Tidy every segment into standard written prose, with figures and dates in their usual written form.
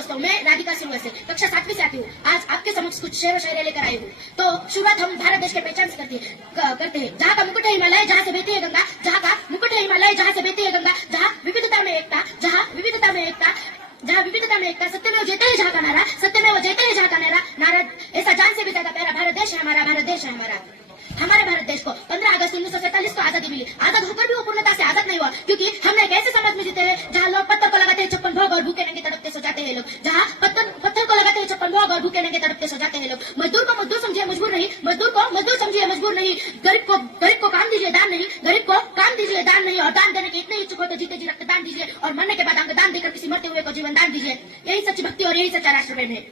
दोस्तों, मैं राधिका सिंह से कक्षा 7वीं से आती हूँ। आज आपके समक्ष कुछ शेर व शायरी लेकर आई हूँ। तो शुरुआत हम भारत देश के पहचान से करते हैं। जहाँ का मुकुट है हिमालय, जहाँ से बहती है गंगा, जहाँ का मुकुट है हिमालय, जहाँ से बहती है गंगा, जहाँ विविधता में एकता, जहाँ विविधता में एकता, जहाँ विविधता में एकता, सत्य में वो जेते हैं जहाँ का नारा, सत्य में वो जेते हैं जहाँ का नारा ऐसा जान से भी ज्यादा प्यारा भारत देश है हमारा, भारत देश है हमारा। हमारे भारत देश को 15 अगस्त 1947 को आजादी मिली। आजाद होकर भी वो पूर्णता से आजाद नहीं हुआ, क्योंकि हमने एक ऐसे समाज में जीते हैं जहाँ लोग पत्थर को लगाते हैं 56 भोग और भूखे नंगे तड़पते सो जाते हैं लोग, जहाँ पत्थर को लगाते हैं 56 भोग और भूखे नंगे तड़पते सो जाते हैं लोग। मजदूर को मजदूर समझिए, मजबूर नहीं, मजदूर को मजदूर समझिए, मजबूर नहीं। गरीब को काम दीजिए, दान नहीं, गरीब को काम दीजिए, दान नहीं। और दान देने के इतने इच्छुक हो तो जीते जी रक्तदान दीजिए और मरने के बाद अंगदान देकर किसी मरते हुए को जीवन दान दीजिए। यही सच्ची भक्ति और यही सच्चा राष्ट्र प्रेम है,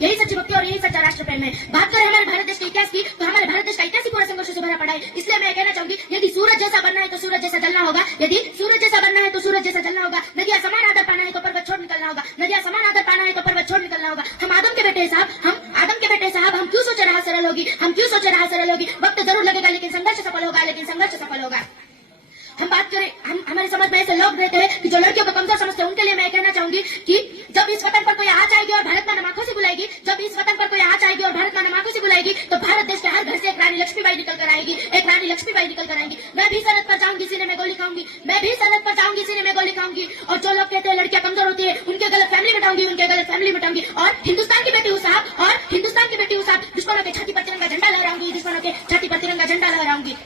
यही सच्ची भक्ति और यही सच्चा राष्ट्र प्रेम है। बात करें हमारे भारत देश के इतिहास की, तो हमारे भारत देश का इतिहास ही पूरा संघर्ष से भरा पड़ा है। इसलिए मैं कहना चाहूंगी, यदि सूरज जैसा बनना है तो सूरज जैसा जलना होगा, यदि सूरज जैसा बनना है तो सूरज जैसा जलना होगा। नदियां समान आदर पाना है तो पर्वत छोड़ निकलना होगा, नदियां समान आदर पाना है तो पर्वत छोड़ निकलना होगा। हम आदम के बेटे साहब, हम आदम के बेटे साहब, हम क्यों सोचे राह सरल होगी, हम क्यों सोचे राह सरल होगी। वक्त जरूर लगेगा लेकिन संघर्ष सफल होगा, लेकिन संघर्ष सफल होगा। हम बात करें, हमारे समाज में ऐसे लोग रहते हैं कि जो लड़कियों को कमजोर समझते हैं, उनके लिए मैं कहना चाहूंगी कि जब इस वतन पर कोई आँच आएगी और भारत मां आंखों से बुलाएगी, जब इस वतन पर कोई आँच आएगी और भारत मां आंखों से बुलाएगी, तो भारत देश के हर घर से एक रानी लक्ष्मीबाई निकल कर आएगी, एक रानी लक्ष्मीबाई निकल कर आएंगी। मैं भी सरहद पर जाऊंगी, सीने में गोली खाऊंगी, मैं भी सरहद पर जाऊंगी, सीने में गोली खाऊंगी। और जो लोग कहते हैं लड़कियां कमजोर होती है, उनके गलत फैमिली मिटाऊंगी, उनके गलत फैमिली मिटाऊंगी। और हिंदुस्तान की बेटी हूँ साहब, और हिंदुस्तान की बेटी हूँ साहब, दुश्मनों के छाती पर तिरंगा झंडा लहराऊंगी, दुश्मनों के छाती पर तिरंगा झंडा लहराऊंगी।